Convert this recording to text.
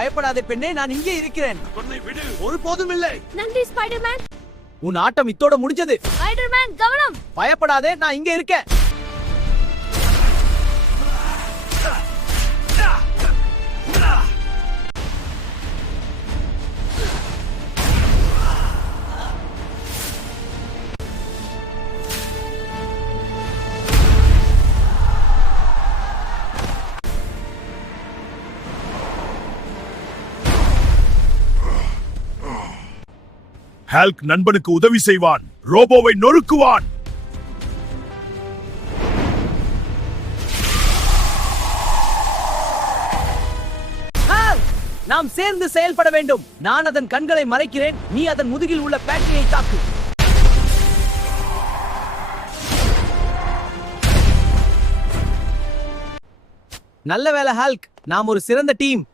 பயப்படாதே பெண்ணே, நான் இங்கே இருக்கிறேன். ஒருபோதும் இல்லை. நன்றி ஸ்பைடர்மேன். உன் ஆட்டம் இத்தோட முடிஞ்சது. ஸ்பைடர்மேன் கவனம். பயப்படாதே, நான் இங்கே இருக்கேன். ஹல்க் நண்பனுக்கு உதவி செய்வான், ரோபோவை நொறுக்குவான். நாம் சேர்ந்து செயல்பட வேண்டும். நான் அதன் கண்களை மறைக்கிறேன், நீ அதன் முதுகில் உள்ள பேட்டரியை தாக்கு. நல்ல வேலை ஹல்க், நாம் ஒரு சிறந்த டீம்.